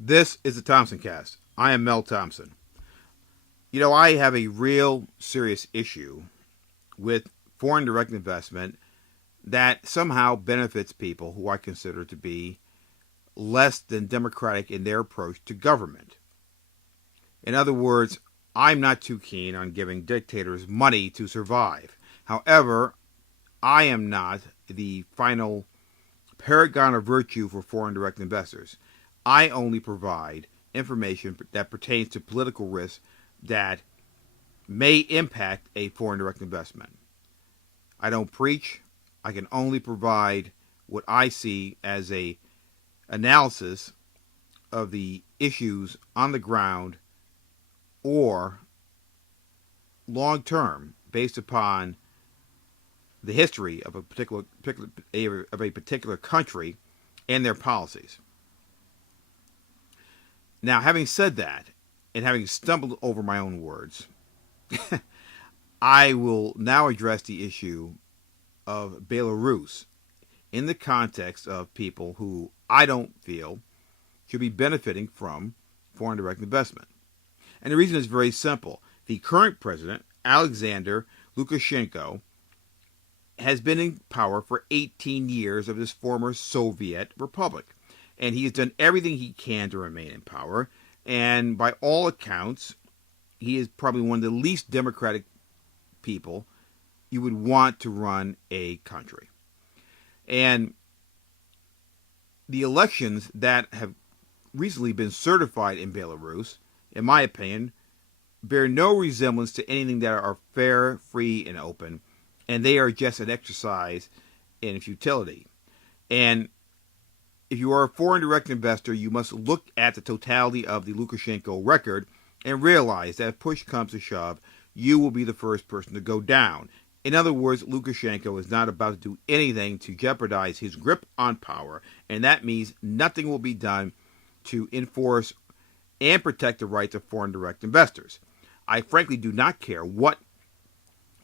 This is the Thompson Cast. I am Mel Thompson. You know, I have a real serious issue with foreign direct investment that somehow benefits people who I consider to be less than democratic in their approach to government. In other words, I'm not too keen on giving dictators money to survive. However, I am not the final paragon of virtue for foreign direct investors. I only provide information that pertains to political risks that may impact a foreign direct investment. I don't preach. I can only provide what I see as a analysis of the issues on the ground or long term based upon the history of a particular country and their policies. Now, having said that, and having stumbled over my own words, I will now address the issue of Belarus in the context of people who I don't feel should be benefiting from foreign direct investment. And the reason is very simple. The current president, Alexander Lukashenko, has been in power for 18 years of his former Soviet republic. And he has done everything he can to remain in power. And by all accounts, he is probably one of the least democratic people you would want to run a country. And the elections that have recently been certified in Belarus, in my opinion, bear no resemblance to anything that are fair, free, and open. And they are just an exercise in futility. And if you are a foreign direct investor, you must look at the totality of the Lukashenko record and realize that if push comes to shove, you will be the first person to go down. In other words, Lukashenko is not about to do anything to jeopardize his grip on power, and that means nothing will be done to enforce and protect the rights of foreign direct investors. I frankly do not care what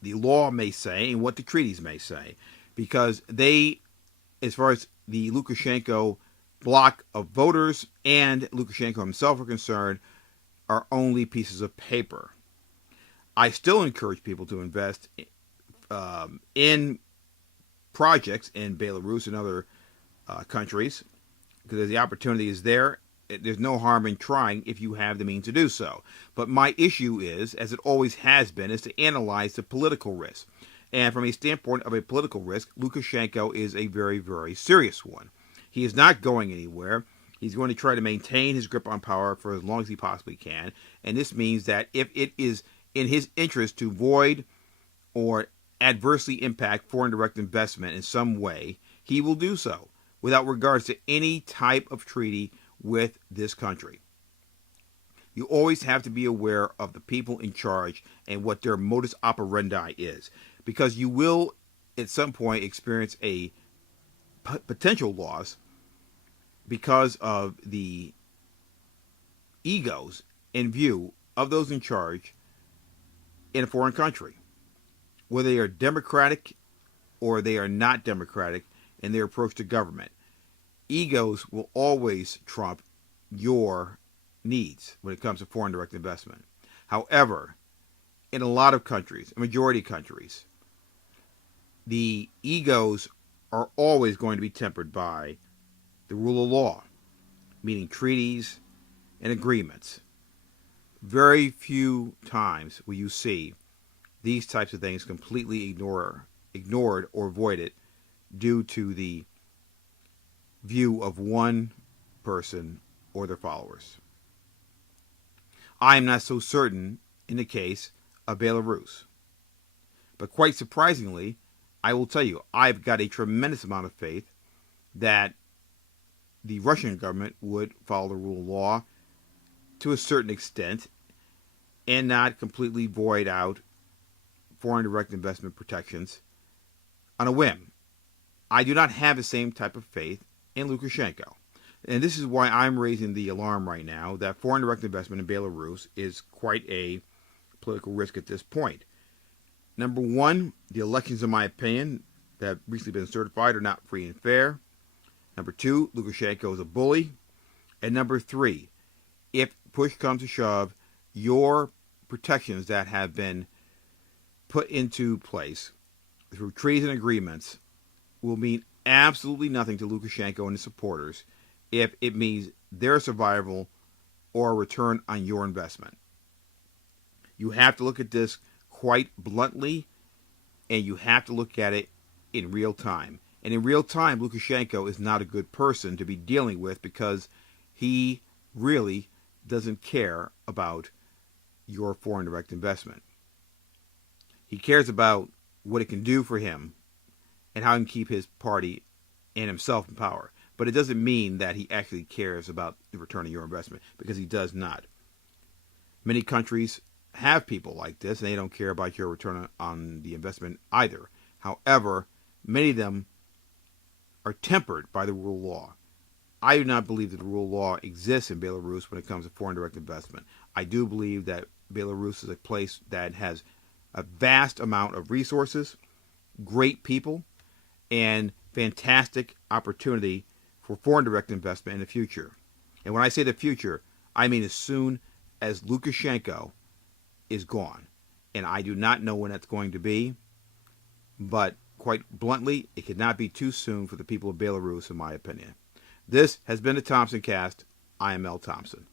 the law may say and what the treaties may say, because they, as far as the Lukashenko bloc of voters and Lukashenko himself are concerned, are only pieces of paper. I still encourage people to invest in projects in Belarus and other countries because the opportunity is there. There's no harm in trying if you have the means to do so. But my issue is, as it always has been, is to analyze the political risk. And from a standpoint of a political risk, Lukashenko is a very, very serious one. He is not going anywhere. He's going to try to maintain his grip on power for as long as he possibly can. And this means that if it is in his interest to void or adversely impact foreign direct investment in some way, he will do so without regards to any type of treaty with this country. You always have to be aware of the people in charge and what their modus operandi is, because you will at some point experience a potential loss because of the egos in view of those in charge in a foreign country, whether they are democratic or they are not democratic in their approach to government. Egos will always trump your needs when it comes to foreign direct investment. However, in a lot of countries, a majority of countries, the egos are always going to be tempered by the rule of law, meaning treaties and agreements. Very few times will you see these types of things completely ignored or avoided due to the view of one person or their followers. I am not so certain in the case of Belarus. But quite surprisingly, I will tell you, I've got a tremendous amount of faith that the Russian government would follow the rule of law to a certain extent and not completely void out foreign direct investment protections on a whim. I do not have the same type of faith in Lukashenko. And this is why I'm raising the alarm right now that foreign direct investment in Belarus is quite a political risk at this point. Number one, the elections, in my opinion, that have recently been certified are not free and fair. Number two, Lukashenko is a bully. And number three, if push comes to shove, your protections that have been put into place through treaties and agreements will mean absolutely nothing to Lukashenko and his supporters if it means their survival or a return on your investment. You have to look at this quite bluntly, and you have to look at it in real time. And in real time, Lukashenko is not a good person to be dealing with because he really doesn't care about your foreign direct investment. He cares about what it can do for him and how he can keep his party and himself in power. But it doesn't mean that he actually cares about the return of your investment, because he does not. Many countries have people like this, and they don't care about your return on the investment either. However, many of them are tempered by the rule of law. I do not believe that the rule of law exists in Belarus when it comes to foreign direct investment. I do believe that Belarus is a place that has a vast amount of resources, great people, and fantastic opportunity for foreign direct investment in the future. And when I say the future, I mean as soon as Lukashenko is gone. And I do not know when that's going to be, but quite bluntly, it could not be too soon for the people of Belarus, in my opinion. This has been the Thompson Cast. I am Mel Thompson.